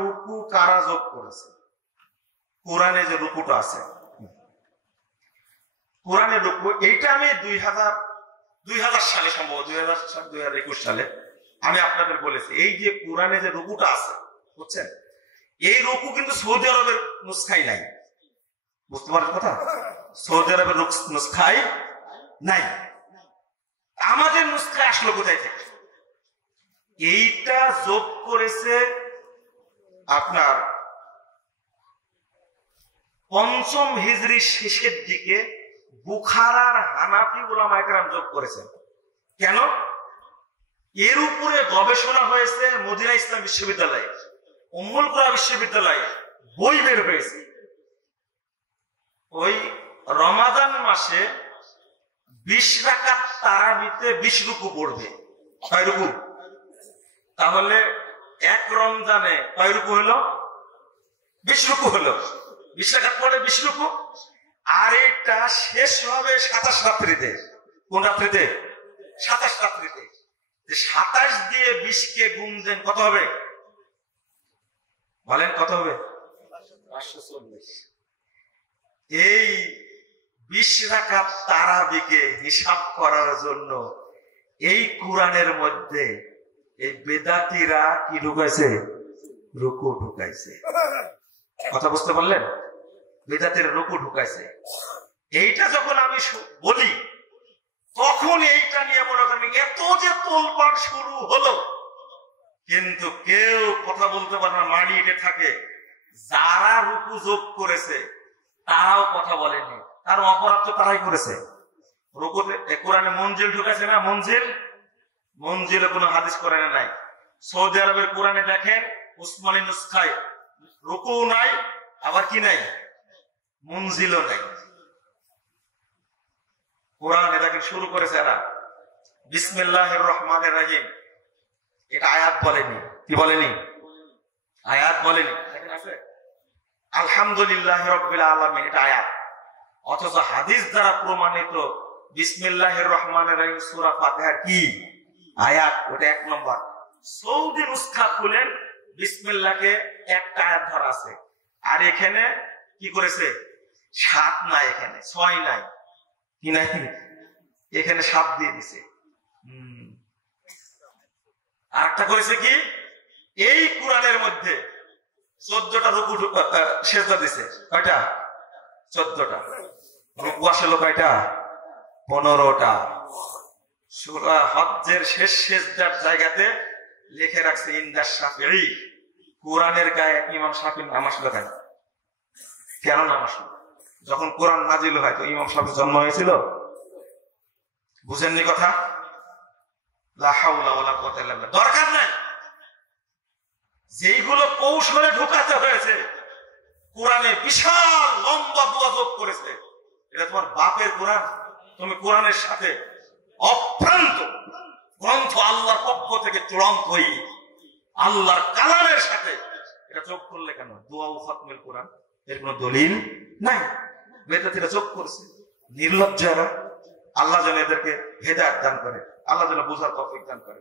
রুকু কারা যোগ করেছে? কোরআনে যে রুকুটা আছে, কোরআনের রুকু, এইটা আমি 2000 সালে, সম্ভবত 2021 সালে আমি আপনাদের বলেছি, এই যে কোরআনে যে রুকুটা আছে বুঝছেন, এই রুকু কিন্তু সৌদি আরবের নুসখাই নাই। বুঝতে পারেন কথা? সৌদি আরবের নুসখাই নাই, আমাদের নুসখায় আসলো কোথায় থেকে? এইটা যোগ করেছে আপনার 5ম হিজরির শেষের দিকে বুখারার হানাফি উলামায়ে কেরাম যোগ করেছেন। কেন? এর উপরে গবেষণা হয়েছে মদিনা ইসলাম বিশ্ববিদ্যালয়ে, উম্মুল কুরা বিশ্ববিদ্যালয়ে বই বের হয়েছে। ওই রমাদান মাসে 20 রাকাত তারাবিতে 20 রুকু পড়বে। কয় রুকু? তাহলে এক রমজানে কয় রুকু হলো? 20 রুকু হলো। 20 রাকাত পড়লে 20 রুকু। আর এটা শেষ হবে 27 রাত্রিতে। কোন রাত্রিতে? 27 রাত্রিতে। 27 দিয়ে 20 কে গুণ দেন, কত হবে? বলেন কত হবে? 540। এই 20 রাকাত তারাবিকে হিসাব করার জন্য এই কোরআনের মধ্যে এই বেদাতীরা কি ঢুকাইছে? রুকু ঢুকাইছে। কথা বুঝতে পারলেন? বেদাতীরা রুকু ঢুকাইছে। এইটা যখন আমি বলি, তখন এইটা নিয়ে মনে করেন এত যে তোলপাড় শুরু হলো, কিন্তু কেউ কথা বলতে পারে না, মাড়িয়ে থাকে। যারা রুকু যোগ করেছে তারাও কথা বলেনি, তার অপরাধ তো তারাই করেছে। রুকুতে কোরআনে মঞ্জিল ঢুকাইছে না? মঞ্জিলে কোনো হাদিস কোরআনে নাই। সৌদি আরবের কোরআনে দেখেন উসমানী নুসখায় রুকু নাই, আবার কি নাই? মঞ্জিলও নাই। কোরআনে দেখেন শুরু করেছে এরা বিসমিল্লাহির রহমানির রহিম, এটা আয়াত বলেনি। কি বলেনি? আয়াত বলেনি। দেখেন আছে আলহামদুলিল্লাহি রাব্বিল আলামিন, এটা আয়াত। অথচ হাদিস দ্বারা প্রমাণিত বিসমিল্লাহির রহমানির রহিম সূরা ফাতিহার কি আয়াত, ওটা 1 নম্বর। সৌদি নুসখা খুলেন, বিসমিল্লাহকে একটা আয়াত ধরা আছে, আর এখানে কি করেছে? 7 নাই, এখানে 6 নাই। কি নাই? এখানে 7 দিয়ে দিছে। আরেকটা করেছে কি? এই কোরআনের মধ্যে 14টা রুকু সেজদা দিছে। কয়টা? 14টা। রুকু আসলো কয়টা? 15টা। সূরা হজ্জের শেষ সেজদার জায়গাতে লিখে রাখছে ইনদা শাফিঈ, কোরআনের গায়ে ইমাম শাফিঈ নাম আসলো কেন? কেন নাম আসলো? যখন কোরআন নাজিল হয় তো ইমাম শাফিঈ জন্ম হয়েছিল? বুঝেননি কথা? লা হাওলা ওয়ালা কুওয়াতা ইল্লা বিল্লাহ। দরকার নাই। যেইগুলো কৌশলে ঢুকাতে হয়েছে, কোরআনে বিশাল লম্বা দোয়া যোগ করেছে, এটা তোমার বাপের কোরআন। তুমি কোরআনের সাথে অপ্রান্ত গ্রন্থ, আল্লাহর পক্ষ থেকে চূড়ান্ত আল্লাহর কালামের সাথে এটা যোগ করলে কেন? দোয়া ও খতমের কোরআন, এর কোন দলিল নাই। বেদাতীরা যোগ করছে। নির্লজ্জরা। আল্লাহ যেন এদেরকে হেদায়েত দান করে, আল্লাহ যেন বোঝার তৌফিক দান করে।